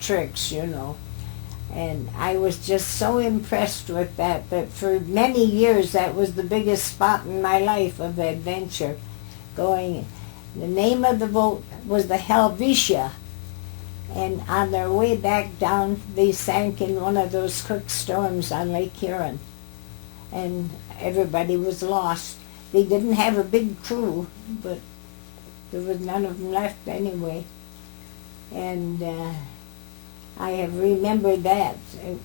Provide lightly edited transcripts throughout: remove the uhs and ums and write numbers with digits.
tricks, you know. And I was just so impressed with that for many years that was the biggest spot in my life of adventure. Going, the name of the boat was the Helvetia, and on their way back down, they sank in one of those quick storms on Lake Huron, and everybody was lost. They didn't have a big crew, but there was none of them left anyway. And I have remembered that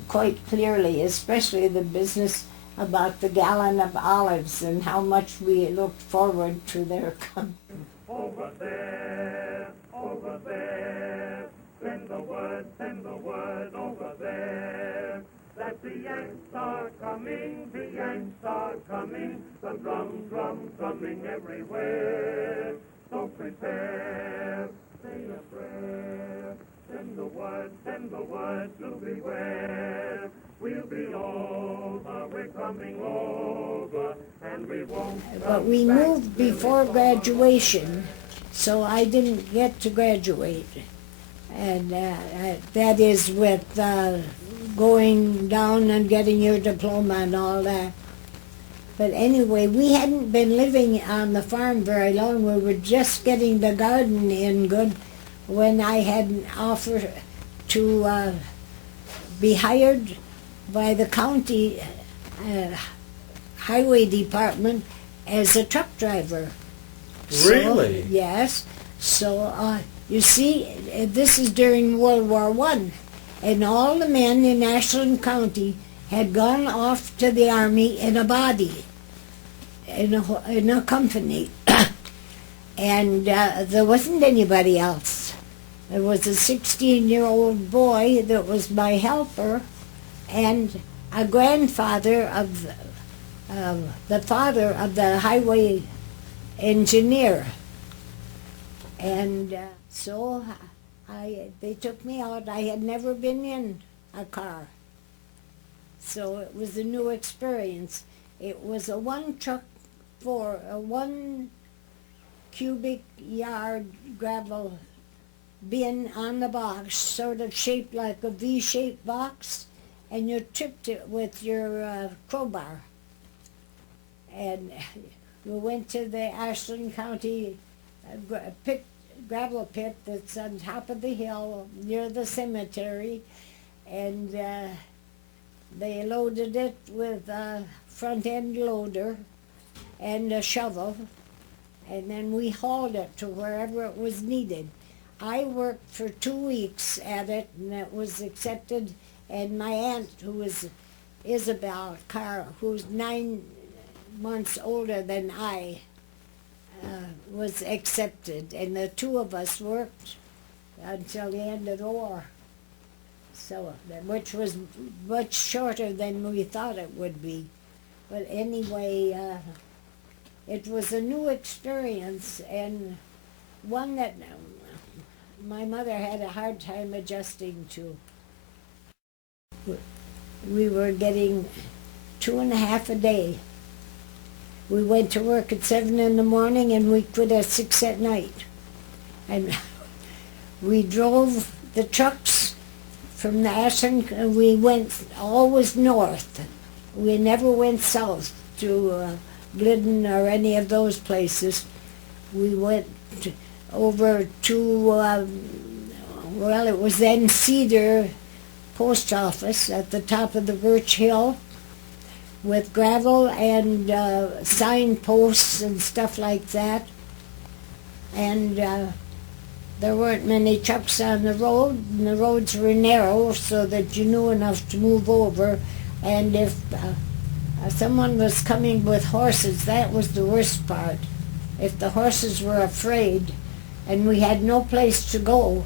quite clearly, especially the business about the gallon of olives and how much we looked forward to their coming. Over there, send the word over there, that the Yanks are coming, the drumming everywhere, so prepare, say a prayer, send the word to beware, we'll be over, we're coming over, and we won't. But we moved before graduation, so I didn't get to graduate. And that is with going down and getting your diploma and all that. But anyway, we hadn't been living on the farm very long. We were just getting the garden in good when I had an offer to be hired by the county highway department as a truck driver. Really? So, yes. So you see, this is during World War I, and all the men in Ashland County had gone off to the army in a body, in a company, and there wasn't anybody else. There was a 16-year-old boy that was my helper, and a grandfather of the father of the highway engineer. And so they took me out. I had never been in a car, so it was a new experience. It was a one cubic yard gravel bin on the box, sort of shaped like a V-shaped box, and you tripped it with your crowbar. And we went to the Ashland County gravel pit that's on top of the hill near the cemetery, and they loaded it with a front-end loader and a shovel, and then we hauled it to wherever it was needed. I worked for 2 weeks at it, and it was accepted, and my aunt, who was Isabel Carr, who's 9 months older than I, was accepted, and the two of us worked until the end of the war. So, which was much shorter than we thought it would be. But anyway, it was a new experience, and one that my mother had a hard time adjusting to. We were getting 2.5 a day. We went to work at 7 in the morning and we quit at 6 at night. And we drove the trucks from the Ashland, and we went always north. We never went south to Glidden or any of those places. We went over to, well, it was then Cedar Post Office at the top of the Birch Hill, with gravel and signposts and stuff like that. And there weren't many trucks on the road, and the roads were narrow so that you knew enough to move over. And if someone was coming with horses, that was the worst part. If the horses were afraid and we had no place to go,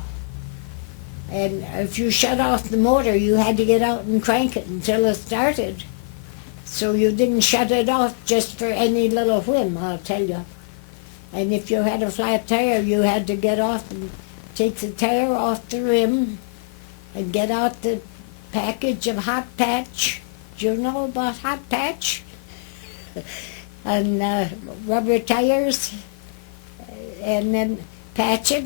and if you shut off the motor, you had to get out and crank it until it started. So you didn't shut it off just for any little whim, I'll tell you. And if you had a flat tire, you had to get off and take the tire off the rim and get out the package of Hot Patch. Do you know about Hot Patch? And rubber tires, and then patch it,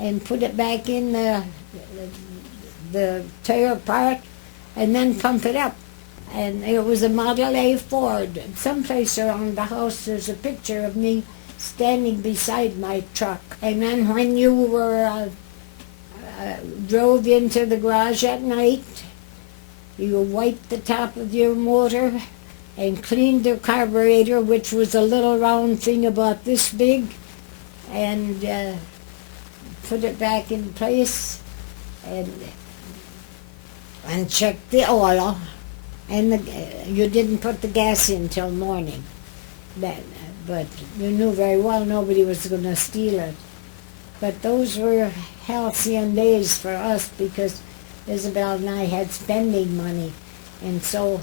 and put it back in the tire part, and then pump it up. And it was a Model A Ford. Someplace around the house there's a picture of me standing beside my truck. And then when you were drove into the garage at night, you wiped the top of your motor and cleaned the carburetor, which was a little round thing about this big, and put it back in place, and checked the oil. And you didn't put the gas in till morning. But you knew very well nobody was going to steal it. But those were halcyon days for us because Isabel and I had spending money. And so